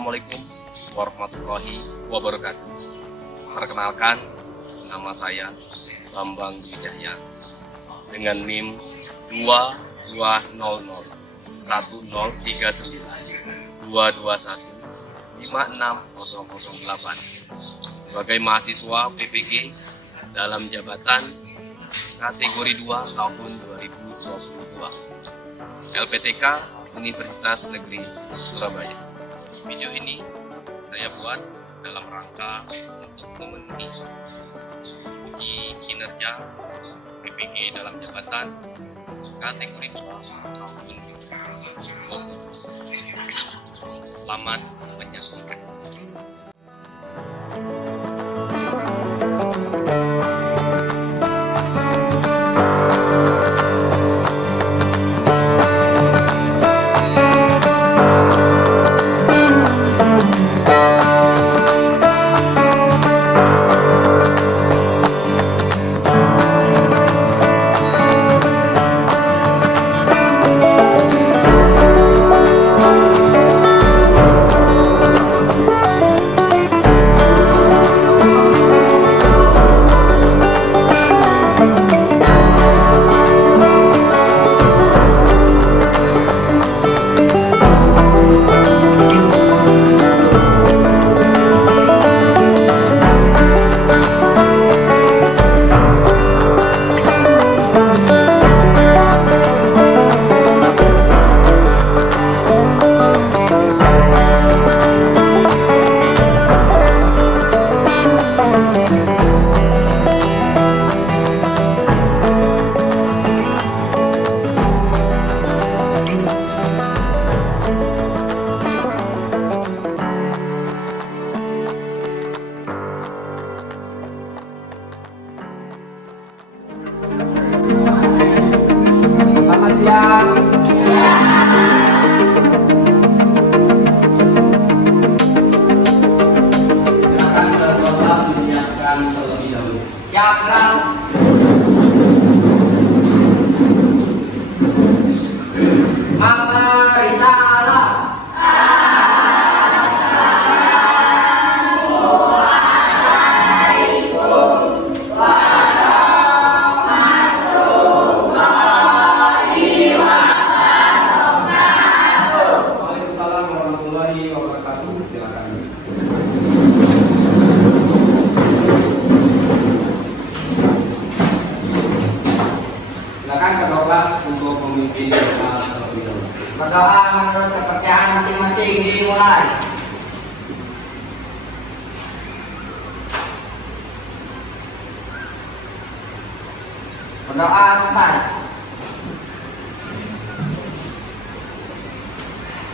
Assalamualaikum warahmatullahi wabarakatuh. Perkenalkan, nama saya Bambang Dwi Cahya dengan NIM 2200-221-56008 sebagai mahasiswa PPG dalam jabatan kategori 2 tahun 2022 LPTK Universitas Negeri Surabaya. Video ini saya buat dalam rangka untuk memenuhi uji kinerja PPG dalam jabatan kategori 2 tahun 2020. Selamat menyaksikan. Untuk memimpin terlebih dahulu. Berdoa menurut kepercayaan masing-masing dimulai. Berdoa selesai.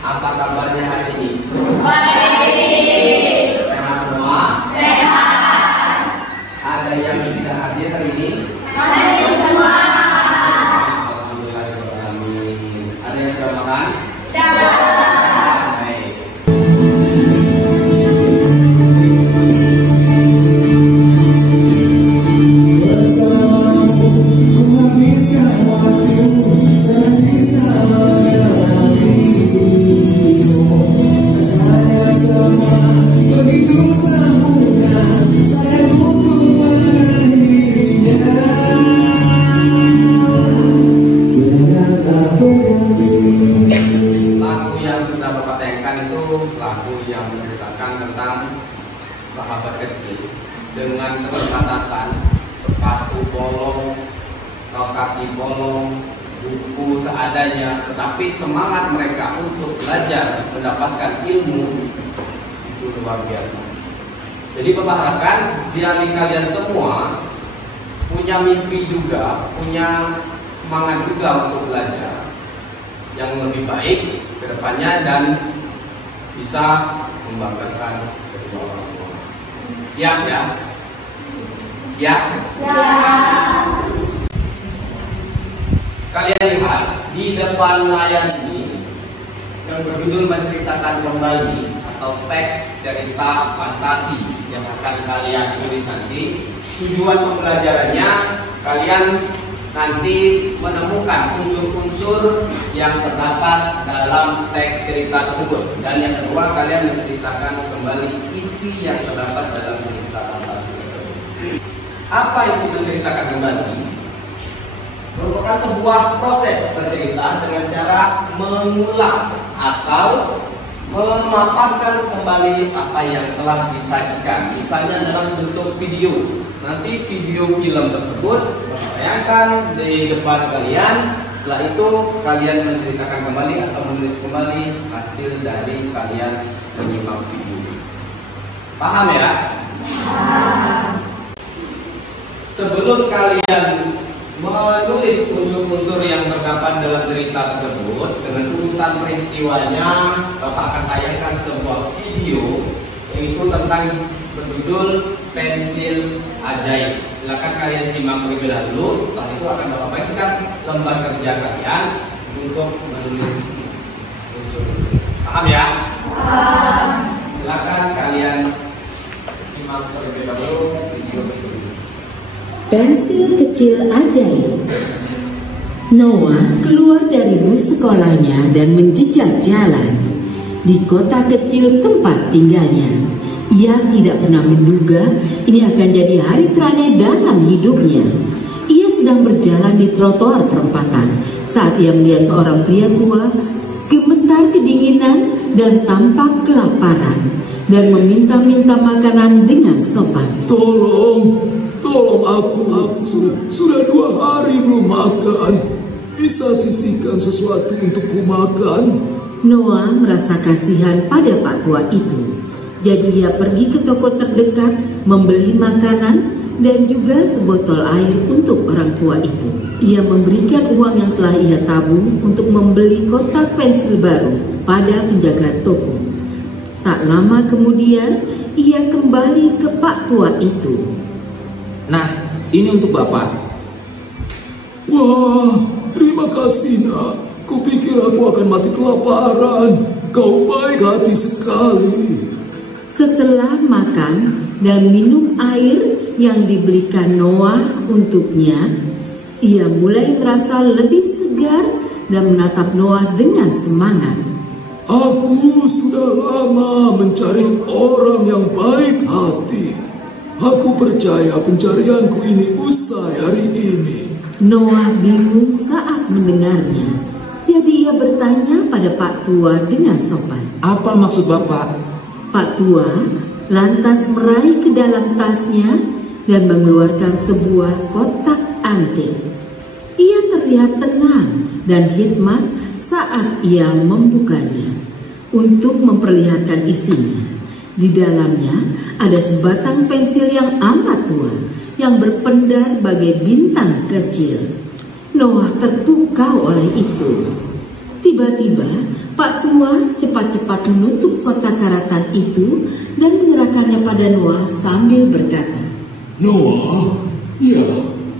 Apa kabarnya hari ini? Baik. Sehat semua? Sehat. Ada yang tidak hadir hari ini? Masih semua. Ada yang sudah makan? Sudah. Baik. Lagu yang menceritakan tentang sahabat kecil dengan keterbatasan, sepatu bolong, kaos kaki bolong, buku seadanya, tetapi semangat mereka untuk belajar mendapatkan ilmu itu luar biasa. Jadi berharapkan kalian semua punya mimpi juga, punya semangat juga untuk belajar yang lebih baik ke depannya dan bisa membanggakan kedua orang tua. Siap ya? Siap? Siap. Kalian lihat di depan layar ini yang berjudul menceritakan kembali atau teks cerita fantasi yang akan kalian tulis nanti. Tujuan pembelajarannya kalian nanti menemukan unsur-unsur unsur yang terdapat dalam teks cerita tersebut. Dan yang kedua, kalian menceritakan kembali isi yang terdapat dalam cerita fantasi tersebut. Apa itu menceritakan kembali? Merupakan sebuah proses bercerita dengan cara mengulang atau memaparkan kembali apa yang telah disajikan, misalnya dalam bentuk video. Nanti video film tersebut ditayangkan di depan kalian. Setelah itu kalian menceritakan kembali atau menulis kembali hasil dari kalian menyimak video. Paham ya? Sebelum kalian menulis unsur-unsur yang terdapat dalam cerita tersebut dengan urutan peristiwanya, Bapak akan tayangkan sebuah video yaitu tentang berjudul Pensil Ajaib. Silakan kalian simak terlebih dahulu. Setelah itu akan Bapak bagikan lembar kerja kalian untuk menulis unsur. Paham ya? Silakan kalian simak terlebih dahulu video itu. Pensil kecil ajaib. Noah keluar dari bus sekolahnya dan menjejak jalan di kota kecil tempat tinggalnya. Ia tidak pernah menduga ini akan jadi hari terakhir dalam hidupnya. Ia sedang berjalan di trotoar perempatan saat ia melihat seorang pria tua gemetar kedinginan dan tampak kelaparan dan meminta-minta makanan dengan sopan. Tolong aku sudah 2 hari belum makan. Bisa sisihkan sesuatu untukku makan? Noah merasa kasihan pada Pak Tua itu. Jadi ia pergi ke toko terdekat membeli makanan dan juga sebotol air untuk orang tua itu. Ia memberikan uang yang telah ia tabung untuk membeli kotak pensil baru pada penjaga toko. Tak lama kemudian ia kembali ke Pak Tua itu. Nah, ini untuk Bapak. Wah, terima kasih nak. Kupikir aku akan mati kelaparan. Kau baik hati sekali. Setelah makan dan minum air yang dibelikan Noah untuknya, ia mulai merasa lebih segar dan menatap Noah dengan semangat. Aku sudah lama mencari orang yang baik hati. Aku percaya pencarianku ini usai hari ini. Noah bingung saat mendengarnya. Jadi ia bertanya pada Pak Tua dengan sopan. Apa maksud Bapak? Pak Tua lantas meraih ke dalam tasnya dan mengeluarkan sebuah kotak antik. Ia terlihat tenang dan hikmat saat ia membukanya untuk memperlihatkan isinya. Di dalamnya ada sebatang pensil yang amat tua yang berpendar bagai bintang kecil. Noah terpukau oleh itu. Tiba-tiba Pak Tua cepat-cepat menutup kotak karatan itu dan menyerahkannya pada Noah sambil berkata, Noah, ya,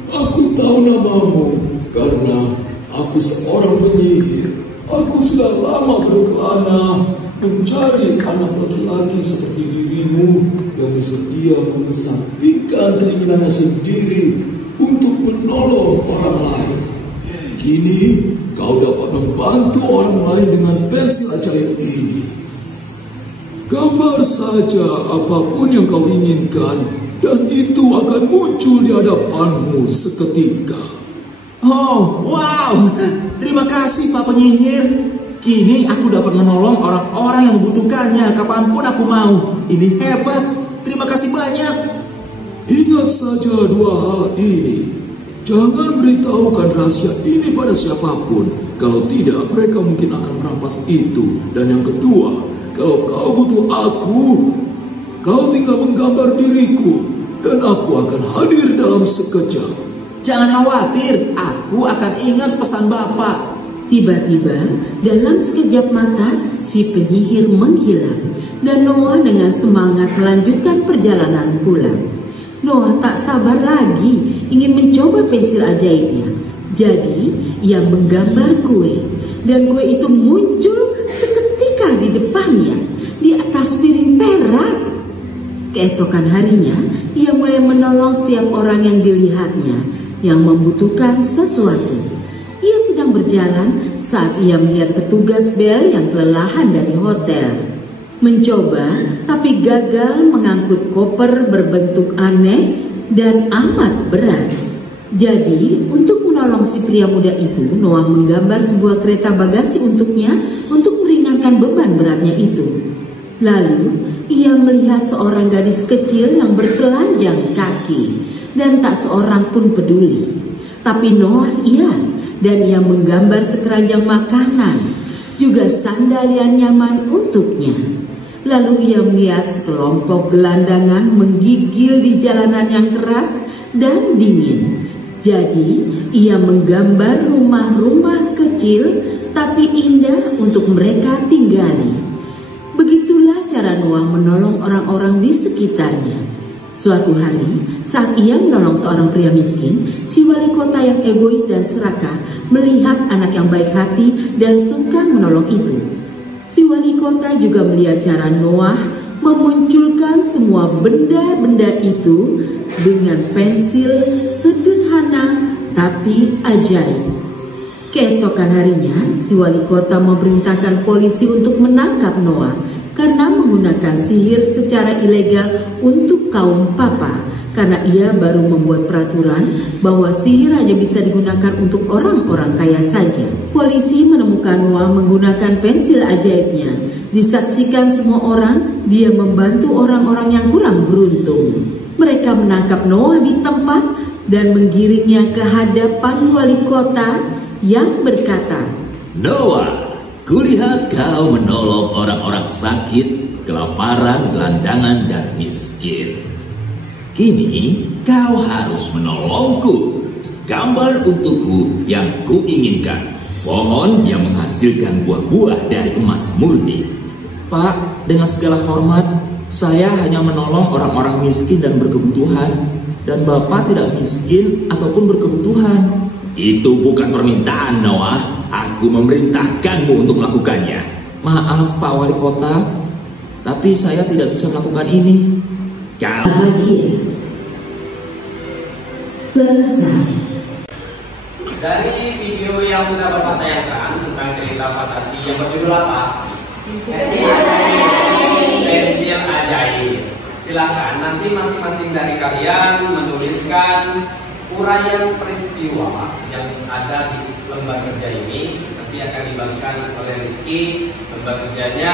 aku tahu namamu karena aku seorang penyihir. Aku sudah lama berkelana mencari anak laki-laki seperti dirimu yang bersedia mengesampingkan keinginannya sendiri untuk menolong orang lain. Kini kau dapat membantu orang lain dengan pensil ajaib ini. Gambar saja apapun yang kau inginkan dan itu akan muncul di hadapanmu seketika. Oh, wow! Terima kasih Pak Penyihir. Kini aku dapat menolong orang-orang yang membutuhkannya kapanpun aku mau. Ini hebat. Terima kasih banyak. Ingat saja 2 hal ini. Jangan beritahukan rahasia ini pada siapapun. Kalau tidak, mereka mungkin akan merampas itu. Dan yang kedua, kalau kau butuh aku, kau tinggal menggambar diriku dan aku akan hadir dalam sekejap. Jangan khawatir, aku akan ingat pesan Bapak. Tiba-tiba dalam sekejap mata si penyihir menghilang dan Noah dengan semangat melanjutkan perjalanan pulang. Noah tak sabar lagi ingin mencoba pensil ajaibnya. Jadi ia menggambar kue dan kue itu muncul seketika di depannya di atas piring perak. Keesokan harinya ia mulai menolong setiap orang yang dilihatnya yang membutuhkan sesuatu. Ia sedang berjalan saat ia melihat petugas bel yang kelelahan dari hotel. Mencoba tapi gagal mengangkut koper berbentuk aneh dan amat berat. Jadi untuk menolong si pria muda itu, Noah menggambar sebuah kereta bagasi untuknya untuk meringankan beban beratnya itu. Lalu ia melihat seorang gadis kecil yang bertelanjang kaki dan tak seorang pun peduli. Tapi Noah iya, dan ia menggambar sekeranjang makanan, juga sandal yang nyaman untuknya. Lalu ia melihat sekelompok gelandangan menggigil di jalanan yang keras dan dingin. Jadi ia menggambar rumah-rumah kecil tapi indah untuk mereka tinggali. Begitulah cara Noah menolong orang-orang di sekitarnya. Suatu hari, saat ia menolong seorang pria miskin, si wali kota yang egois dan serakah melihat anak yang baik hati dan suka menolong itu. Si wali kota juga melihat cara Noah memunculkan semua benda-benda itu dengan pensil sederhana tapi ajaib. Keesokan harinya, si wali kota memerintahkan polisi untuk menangkap Noah karena menggunakan sihir secara ilegal untuk kaum papa, karena ia baru membuat peraturan bahwa sihir hanya bisa digunakan untuk orang-orang kaya saja. Polisi menemukan Noah menggunakan pensil ajaibnya. Disaksikan semua orang, dia membantu orang-orang yang kurang beruntung. Mereka menangkap Noah di tempat dan menggiringnya ke hadapan wali kota yang berkata, Noah, kulihat kau menolong orang-orang sakit, kelaparan, gelandangan, dan miskin. Kini kau harus menolongku. Gambar untukku yang kuinginkan. Pohon yang menghasilkan buah-buah dari emas murni. Pak, dengan segala hormat, saya hanya menolong orang-orang miskin dan berkebutuhan. Dan Bapak tidak miskin ataupun berkebutuhan. Itu bukan permintaan, Noah. Aku memerintahkanmu untuk melakukannya. Maaf Pak Wali Kota, tapi saya tidak bisa melakukan ini. Kau bahagia. Selesai. Dari video yang sudah Bapak tayangkan tentang cerita fantasi yang berjudul apa? Pensil ajaib. Silakan nanti masing-masing dari kalian menuliskan uraian peristiwa yang ada di lembar kerja ini. Nanti akan dibagikan oleh Rizky. Lembar kerjanya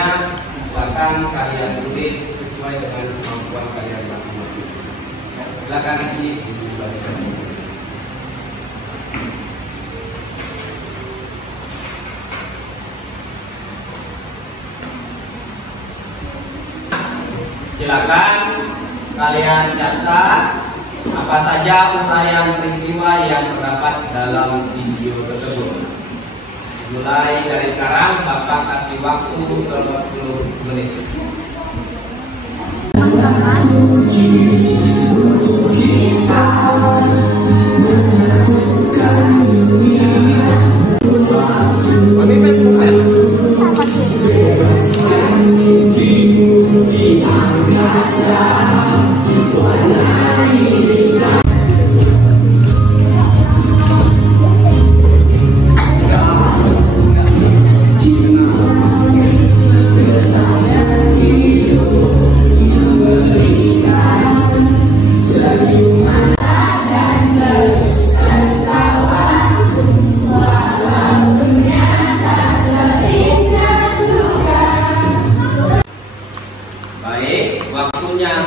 silakan kalian tulis sesuai dengan kemampuan kalian masing-masing. Silakan Rizky dibagikan. Silakan kalian catat apa saja uraian peristiwa yang terdapat dalam video tersebut. Mulai dari sekarang, Bapak kasih waktu 30 menit.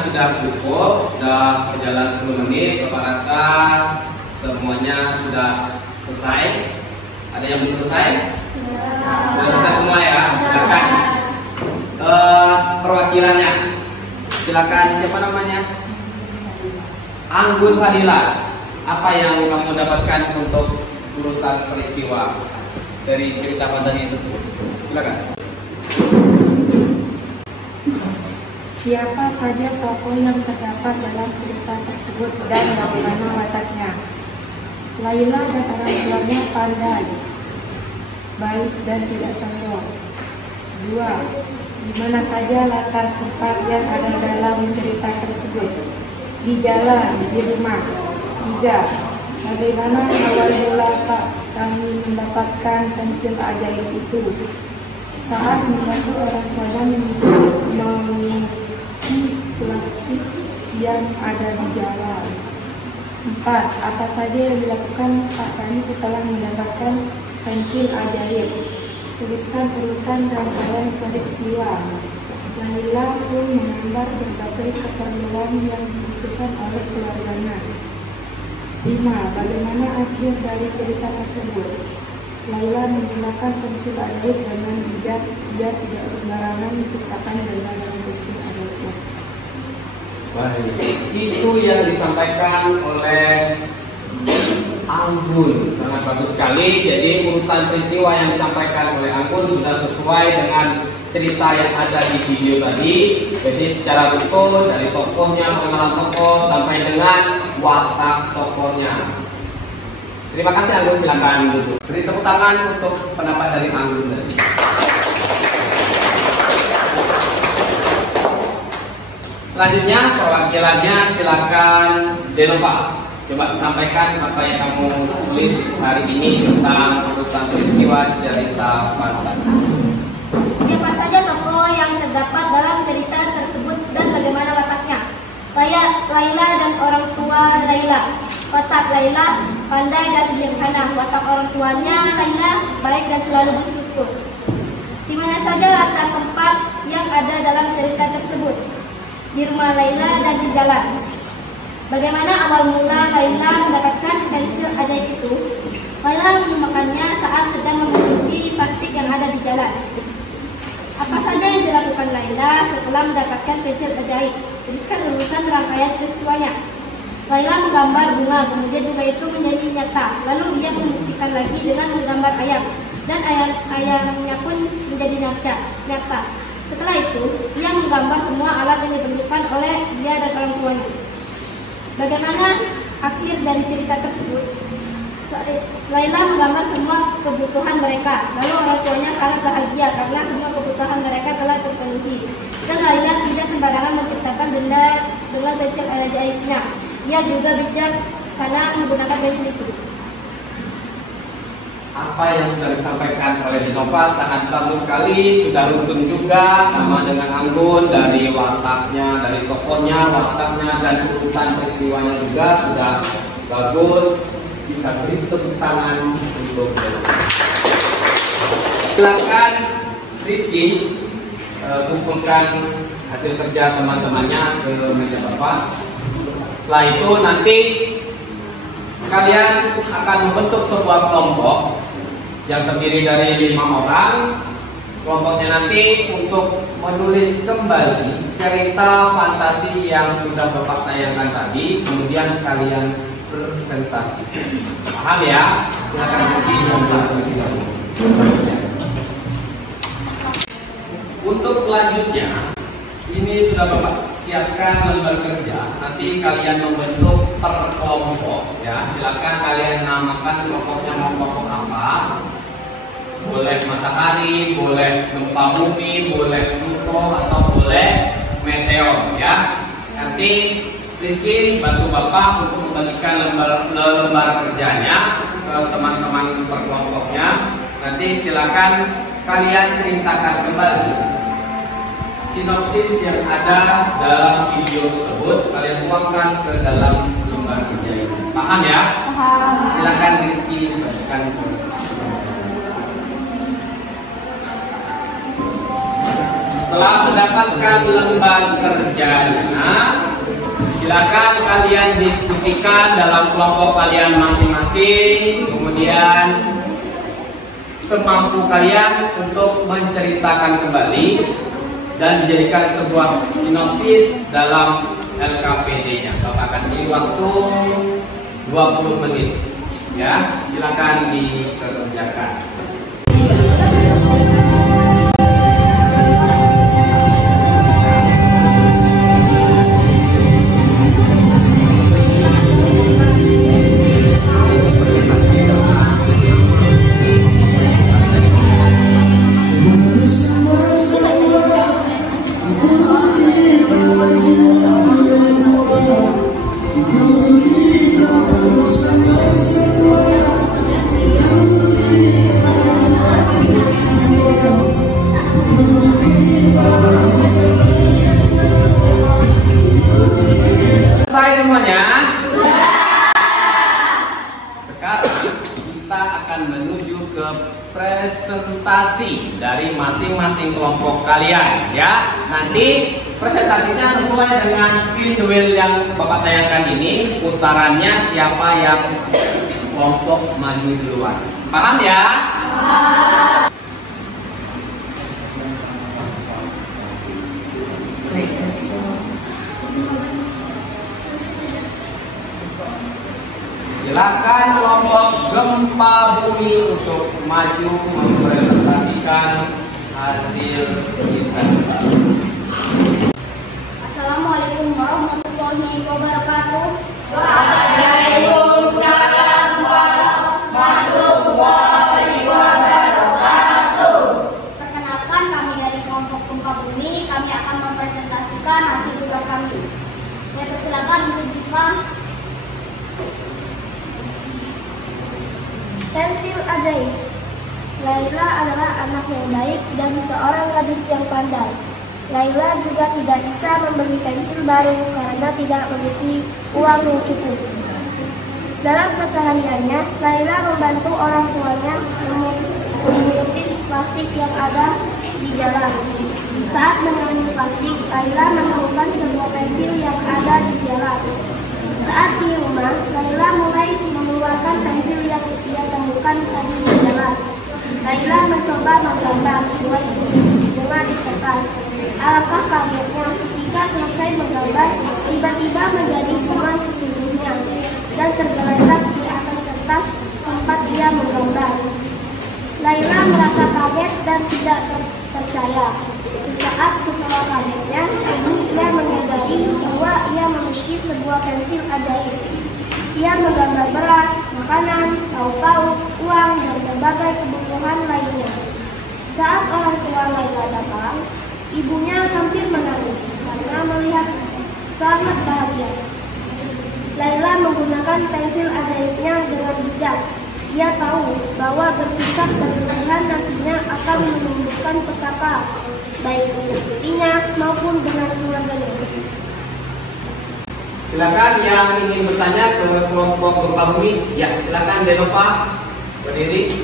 Sudah cukup, sudah berjalan 10 menit. Bapak rasa semuanya sudah selesai. Ada yang belum selesai? Sudah selesai semua ya. Silakan perwakilannya. Silakan, siapa namanya? Anggun Fadila. Apa yang kamu dapatkan untuk urutan peristiwa dari cerita fantasi itu? Silakan. Siapa saja tokoh yang terdapat dalam cerita tersebut dan bagaimana wataknya? Laila dan orang tuanya pandai, baik dan tidak sombong. 2. Di mana saja latar tempat yang ada dalam cerita tersebut? Di jalan, di rumah. 3. Bagaimana awal mula kami mendapatkan pensil ajaib itu saat membantu orang tuanya menguji plastik yang ada di jalan. 4. Apa saja yang dilakukan Pak Kani setelah mendapatkan pensil ajaib? Tuliskan urutan rangkaian peristiwa. Laila pun menggambar berbagai keperluan yang dibutuhkan oleh keluarganya. 5. Bagaimana akhir dari cerita tersebut? Laila menggunakan pensil ajaib dengan bijak. Dia tidak sembarangan menciptakan dengan pensil ajaib. Baik, itu yang disampaikan oleh Anggun. Sangat bagus sekali. Jadi urutan peristiwa yang disampaikan oleh Anggun sudah sesuai dengan cerita yang ada di video tadi. Jadi secara utuh dari tokohnya, pengenalan tokoh sampai dengan watak tokohnya. Terima kasih Anggun, silakan duduk. Beri tepuk tangan untuk pendapat dari Anggun tadi. Selanjutnya perwakilannya silakan Denova. Coba sampaikan apa yang kamu tulis hari ini tentang urutan peristiwa cerita fantasi. Siapa saja tokoh yang terdapat dalam cerita tersebut dan bagaimana wataknya? Laila dan orang tua Laila. Watak Laila pandai dan bijaksana. Watak orang tuanya Laila baik dan selalu bersyukur. Di mana saja latar tempat yang ada dalam cerita tersebut? Di rumah Laila dan di jalan. Bagaimana awal mula Laila mendapatkan pensil ajaib itu? Laila menemukannya saat sedang menguji plastik yang ada di jalan. Apa saja yang dilakukan Laila setelah mendapatkan pensil ajaib? Tuliskan urutan rangkaian peristiwanya. Laila menggambar bunga, kemudian bunga itu menjadi nyata. Lalu ia membuktikan lagi dengan menggambar ayam, dan ayamnya pun menjadi nyata. Setelah itu, ia menggambar semua alat yang diperlukan oleh dia dan orang tuanya. Bagaimana akhir dari cerita tersebut? Laila menggambar semua kebutuhan mereka. Lalu orang tuanya sangat bahagia karena semua kebutuhan mereka telah terpenuhi. Dan Laila tidak sembarangan menciptakan benda dengan pensil ajaibnya. Ia juga bijaksana menggunakan pensil itu. Apa yang sudah disampaikan oleh Denova sangat bagus sekali, sudah runtun juga sama dengan Anggun dari wataknya, dari tokohnya, wataknya dan urutan peristiwanya juga sudah bagus. Kita beri tepuk tangan untuk Denova. Silakan Rizky kumpulkan hasil kerja teman-temannya ke meja Bapak. Setelah itu nanti kalian akan membentuk sebuah kelompok yang terdiri dari 5 orang. Kelompoknya nanti untuk menulis kembali cerita fantasi yang sudah Bapak tayangkan tadi, kemudian kalian presentasi. Paham ya? Silakan untuk selanjutnya, ini sudah Bapak siapkan lembar kerja. Nanti kalian membentuk per kelompok ya. Silakan kalian namakan kelompoknya mau kelompok apa. Boleh matahari, boleh gempa bumi, boleh Pluto atau boleh meteor ya. Nanti Rizky bantu Bapak untuk membagikan lembar kerjanya ke teman-teman per kelompoknya. Nanti silakan kalian ceritakan kembali sinopsis yang ada dalam video tersebut, kalian tuangkan ke dalam lembar kerja ini. Paham ya? Paham. Silakan Rizky bagikan. Setelah mendapatkan lembar kerjanya, silakan kalian diskusikan dalam kelompok kalian masing-masing. Kemudian semampu kalian untuk menceritakan kembali dan dijadikan sebuah sinopsis dalam LKPD-nya. Bapak kasih waktu 20 menit. Ya, silakan dikerjakan. Kita presentasi dari masing-masing kelompok kalian ya. Nanti presentasinya sesuai dengan spin the wheel yang Bapak tayangkan ini. Putarannya siapa yang kelompok maju duluan. Paham ya? Silakan kelompok gempa bumi untuk maju mempresentasikan hasil tulisan. Assalamualaikum warahmatullahi wabarakatuh. Waalaikumsalam warahmatullahi wabarakatuh. Perkenalkan, kami dari kelompok gempa bumi. Kami akan mempresentasikan hasil tugas kami. Saya persilakan untuk dibuka. Pensil ajaib. Laila adalah anak yang baik dan seorang gadis yang pandai. Laila juga tidak bisa membeli pensil baru karena tidak memiliki uang yang cukup. Dalam kesehariannya, Laila membantu orang tuanya melukis plastik yang ada di jalan. Saat mengambil plastik, Laila menemukan sebuah pensil yang ada di jalan. Saat di rumah, Laila mulai mengeluarkan pensil yang dia temukan tadi di jalan. Laila mencoba menggambar bunga di kertas. Alangkah kagetnya ketika selesai menggambar, tiba-tiba menjadi bunga sesungguhnya dan tergeletak di atas kertas tempat dia menggambar. Laila merasa kaget dan tidak percaya. Sesaat setelah kagetnya, ia menyadari bahwa ia memiliki sebuah pensil ajaib. Ia menggambar beras, makanan, lauk-pauk, uang, dan berbagai kebutuhan lainnya. Saat orang tua Laila datang, ibunya hampir menangis karena melihat sangat bahagia. Laila menggunakan pensil ajaibnya dengan bijak. Ia tahu bahwa bersikap berlebihan nantinya akan menumbuhkan petaka, baik untuk dirinya maupun dengan keluarganya. Silakan yang ingin bertanya ke kelompok gempa bumi. Ya, silakan Denova berdiri.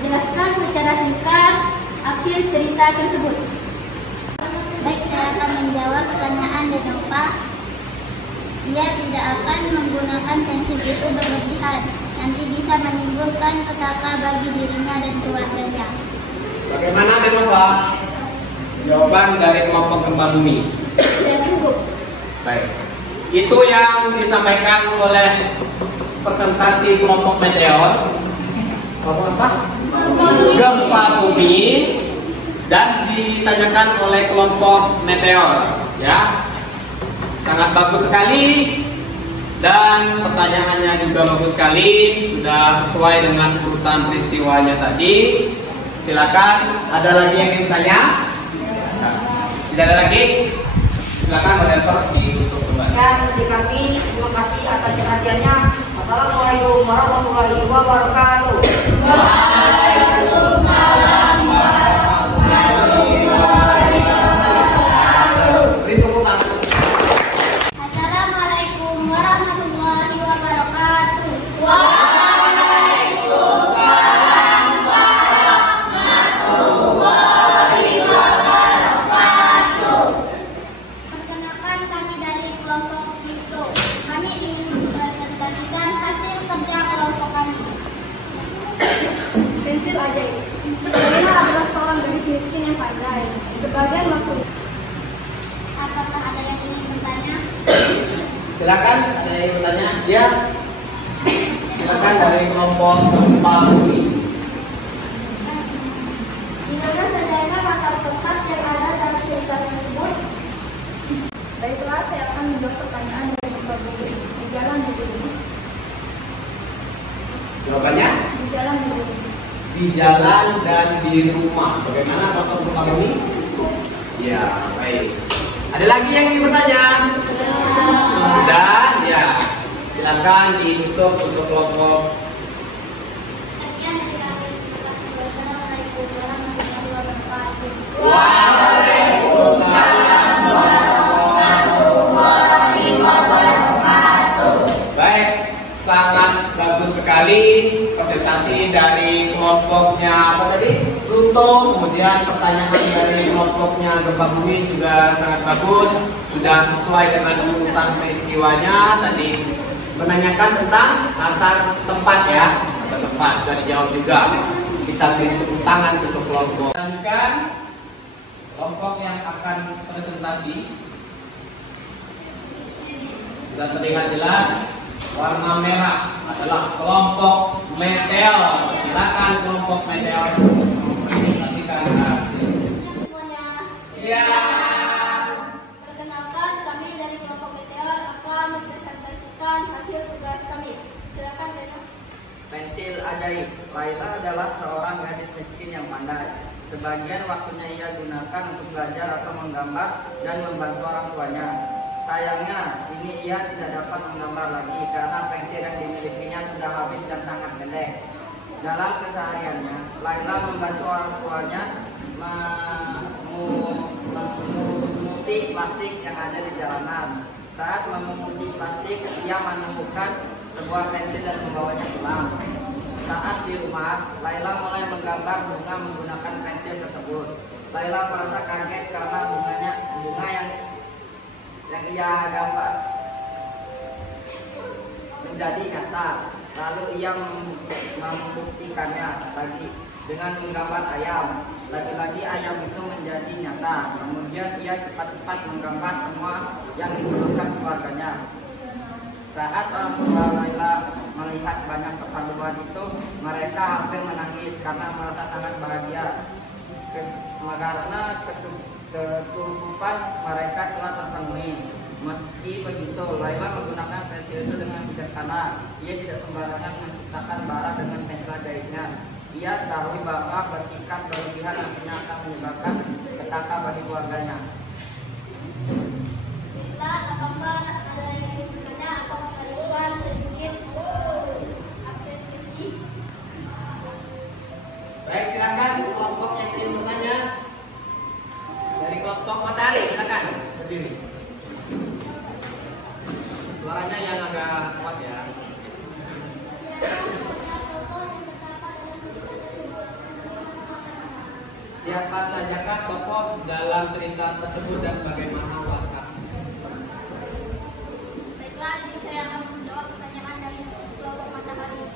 Jelaskan secara singkat akhir cerita tersebut. Baik, saya akan menjawab pertanyaan Denova. Ia tidak akan menggunakan pensil itu berlebihan. Nanti bisa menimbulkan petaka bagi dirinya dan keluarganya. Bagaimana Denova? Jawaban dari kelompok gempa bumi. Sudah cukup. Baik. Itu yang disampaikan oleh presentasi kelompok meteor. Kelompok apa? Gempa bumi. Dan ditanyakan oleh kelompok meteor. Ya, sangat bagus sekali. Dan pertanyaannya juga bagus sekali, sudah sesuai dengan urutan peristiwanya tadi. Silakan, ada lagi yang ingin bertanya? Tidak ada lagi? Silakan moderator ditutup kembali. Ya, dari kami terima kasih atas perhatiannya. Assalamualaikum warahmatullahi wabarakatuh. Waalaikumsalam warahmatullahi wabarakatuh. Beri tepuk tangan. Assalamualaikum warahmatullahi wabarakatuh. Waalaikumsalam warahmatullahi wabarakatuh. Perkenalkan, kami dari kelompok Kripto. Kami ingin mempresentasikan hasil kerja kelompok kami. Pensil ajaib. Laila adalah seorang gadis miskin yang pandai. Sebagai makhluk. Apakah ada yang ingin bertanya? Silakan, ada yang ingin bertanya? Ya. Silakan dari kelompok gempa bumi. Di mana saja latar tempat yang ada dalam cerita tersebut? Baiklah, saya akan menjawab pertanyaan dari Bapak Guru. Di jalan di bumi. Jawabannya? Di jalan di bumi. Di jalan dan di rumah. Bagaimana kelompok gempa bumi? Ya, baik. Ada lagi yang ingin bertanya? Dan ya, silakan ditutup untuk kelompok. Sekian dari kami. Wassalamualaikum warahmatullahi wabarakatuh. Waalaikumsalam warahmatullahi wabarakatuh. Baik, sangat bagus sekali presentasi presentasi dari kelompoknya apa tadi? Pluto, kemudian pertanyaan dari kelompoknya Gempa Bumi juga sangat bagus, sudah sesuai dengan urutan peristiwanya. Tadi menanyakan tentang latar tempat ya, latar tempat sudah dijawab juga. Kita beri tepuk tangan untuk kelompok. Dan kelompok yang akan presentasi sudah terlihat jelas. Warna merah adalah kelompok meteor. Silakan kelompok meteor presentasikan hasil. Semuanya. Siap. Perkenalkan, kami dari kelompok meteor akan mempresentasikan hasil tugas kami. Silakan Reno. Pensil ajaib. Laila adalah seorang gadis miskin yang pandai. Sebagian waktunya ia gunakan untuk belajar atau menggambar dan membantu orang tuanya. Sayangnya, ini ia tidak dapat menggambar lagi karena pensil yang dimilikinya sudah habis dan sangat pendek. Dalam kesehariannya, Laila membantu orang tuanya memunguti plastik yang ada di jalanan. Saat memunguti plastik, ia menemukan sebuah pensil dan membawanya pulang. Saat di rumah, Laila mulai menggambar bunga menggunakan pensil tersebut. Laila merasa kaget karena bunga yang ia gambar menjadi nyata. Lalu ia membuktikannya lagi dengan menggambar ayam. Lagi-lagi ayam itu menjadi nyata. Kemudian ia cepat-cepat menggambar semua yang dibutuhkan keluarganya. Saat orang tua Laila melihat banyak keperluan itu, mereka hampir menangis karena merasa sangat bahagia karena kecukupan mereka telah terpenuhi. Meski begitu, Laila menggunakan pensil itu dengan bijaksana. Ia tidak sembarangan menciptakan bara dengan pensil ajaibnya. Ia ketahui bahwa bersikap berlebihan nantinya akan menyebabkan petaka bagi keluarganya. Kita apakah ada yang ingin bertanya atau memberikan sedikit apresiasi? Baik, silakan kelompok yang ingin bertanya. Dari kelompok Matahari, silakan berdiri. Suaranya yang agak kuat ya. Siapa sajakah tokoh dalam cerita tersebut dan bagaimana watak? Baiklah, jadi saya akan menjawab pertanyaan dari kelompok Matahari.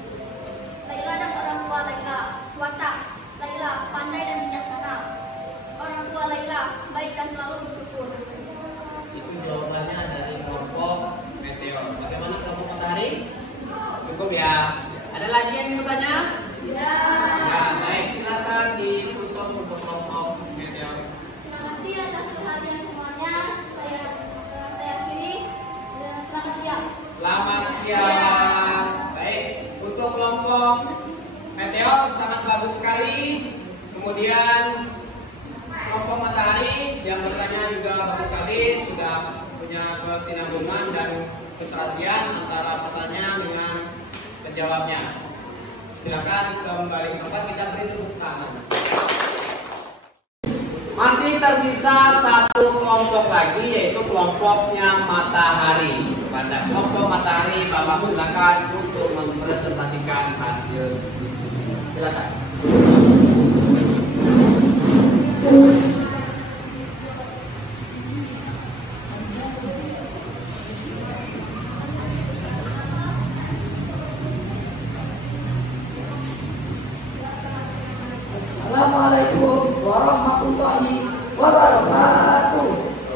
Laila dan orang tua Laila. Watak Laila pandai dan bijaksana. Orang tua Laila baik dan selalu bersyukur. Itu jawabannya dari kelompok Meteor. Bagaimana kelompok Matahari? Cukup ya. Ada lagi yang ingin bertanya? Ya. Ya, baik, silakan ditutup untuk kelompok Meteor. Terima kasih atas perhatian semuanya. Saya akhiri dengan selamat siang. Selamat siang. Baik, untuk kelompok Meteor sangat bagus sekali. Kemudian kelompok Matahari yang bertanya juga bagus sekali, sudah punya kesinambungan dan keserasian antara pertanyaan dengan penjawabnya. Silakan kembali ke tempat, kita beri tepuk tangan. Masih tersisa satu kelompok lagi, yaitu kelompoknya Matahari. Pada kelompok Matahari, Pak Mahmud silakan untuk mempresentasikan hasil diskusi. Silakan. Assalamualaikum warahmatullahi wabarakatuh.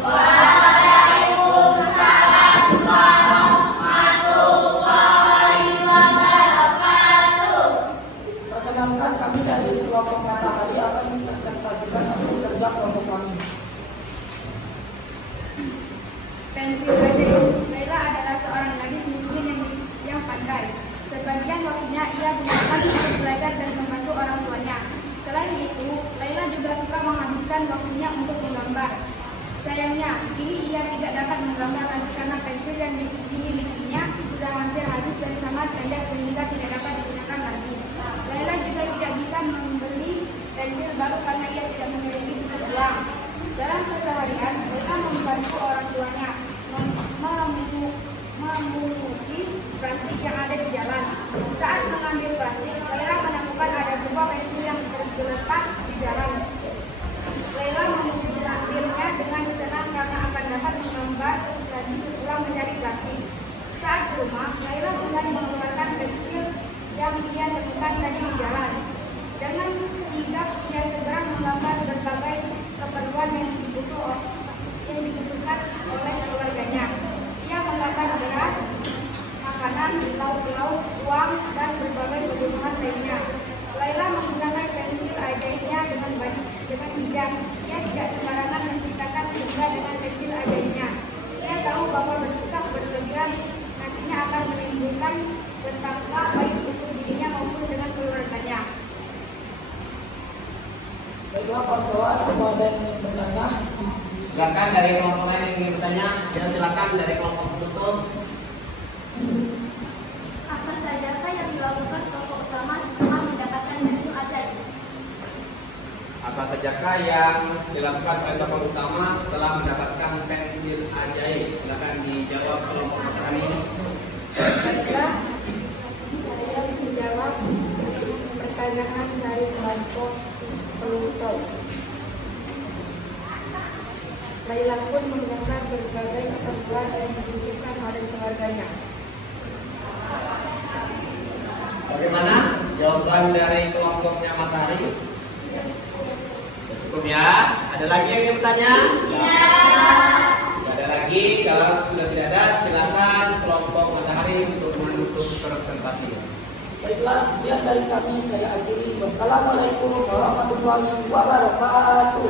Waalaikumsalam warahmatullahi wabarakatuh. Perkenalkan, kami dari kelompok Matahari akan mempresentasikan hasil kerja kelompok kami. Pensil ajaib. Laila adalah seorang gadis miskin yang pandai. Sebagian waktunya ia gunakan untuk belajar dan membantu orang tuanya. Selain itu, Laila juga suka menghabiskan waktunya untuk menggambar. Sayangnya, kini ia tidak dapat menggambar lagi karena pensil yang dimilikinya sudah hampir habis dan sangat pendek sehingga tidak dapat digunakan lagi. Laila juga tidak bisa membeli pensil baru karena ia tidak memiliki cukup uang. Dalam keseharian, Laila membantu orang tuanya memunguti plastik yang ada di jalan. Saat mengambil plastik, Laila Silakan dari kelompok lain yang ingin bertanya. Ya, silakan dari kelompok penutup. Apa sajakah yang dilakukan tokoh utama setelah mendapatkan pensil ajaib? Apa sajakah yang dilakukan oleh tokoh utama setelah mendapatkan pensil ajaib? Silakan dijawab kelompok matahari. Baiklah, saya menjawab pertanyaan dari kelompok penutup. Laila pun mendengar berbagai ketentuan yang diberikan oleh keluarganya. Bagaimana jawaban dari kelompoknya Matahari? Cukup ya? Ada lagi yang ingin bertanya? Ya. Tidak ada lagi. Kalau sudah tidak ada, silakan kelompok Matahari untuk menutup presentasi. Baiklah, sekian dari kami. Saya akhiri. Wassalamualaikum warahmatullahi wabarakatuh.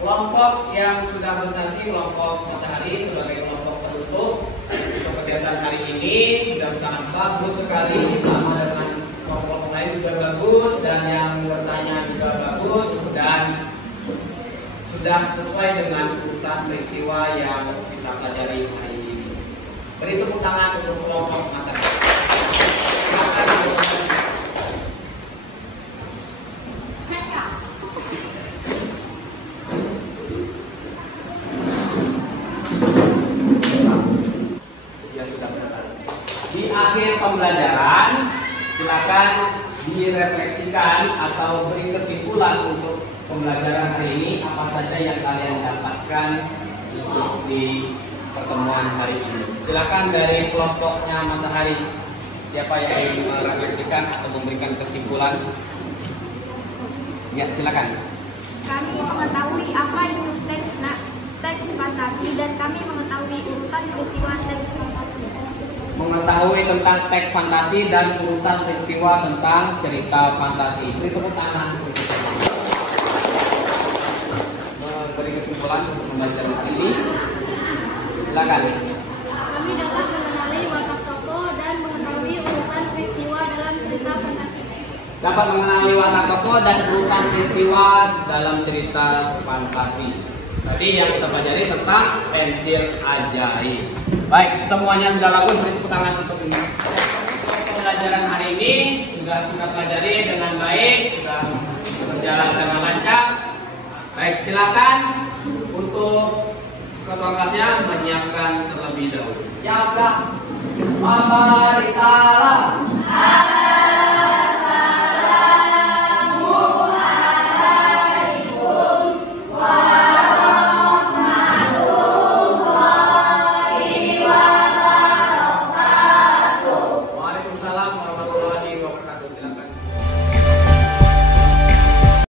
Kelompok yang sudah presentasi, kelompok Matahari sebagai kelompok penutup untuk kegiatan hari ini sudah sangat bagus sekali, sama dengan kelompok lain juga bagus, dan yang bertanya juga bagus, dan sudah sesuai dengan urutan peristiwa yang kita pelajari hari ini. Beri tepuk tangan untuk kelompok Matahari. Di akhir pembelajaran, silakan direfleksikan atau beri kesimpulan untuk pembelajaran hari ini, apa saja yang kalian dapatkan di pertemuan hari ini. Silakan dari kelompoknya Matahari, siapa yang ingin merefleksikan atau memberikan kesimpulan? Ya, silakan. Kami mengetahui apa itu teks fantasi dan kami mengetahui urutan peristiwa teks fantasi. Mengetahui tentang teks fantasi dan urutan peristiwa tentang cerita fantasi. Beri tepuk tangan. Memberi kesimpulan untuk pembelajaran hari ini. Silakan. Kami dapat mengenali watak tokoh dan mengetahui urutan peristiwa dalam cerita fantasi. Dapat mengenali watak tokoh dan urutan peristiwa dalam cerita fantasi. Tadi yang kita pelajari tentang pensil ajaib. Baik, semuanya sudah bagus, beri tepuk tangan untuk ini. Pembelajaran hari ini sudah kita pelajari dengan baik, sudah berjalan dengan lancar. Baik, silakan untuk ketua kelasnya menyiapkan terlebih dahulu. Jaga, mari salam.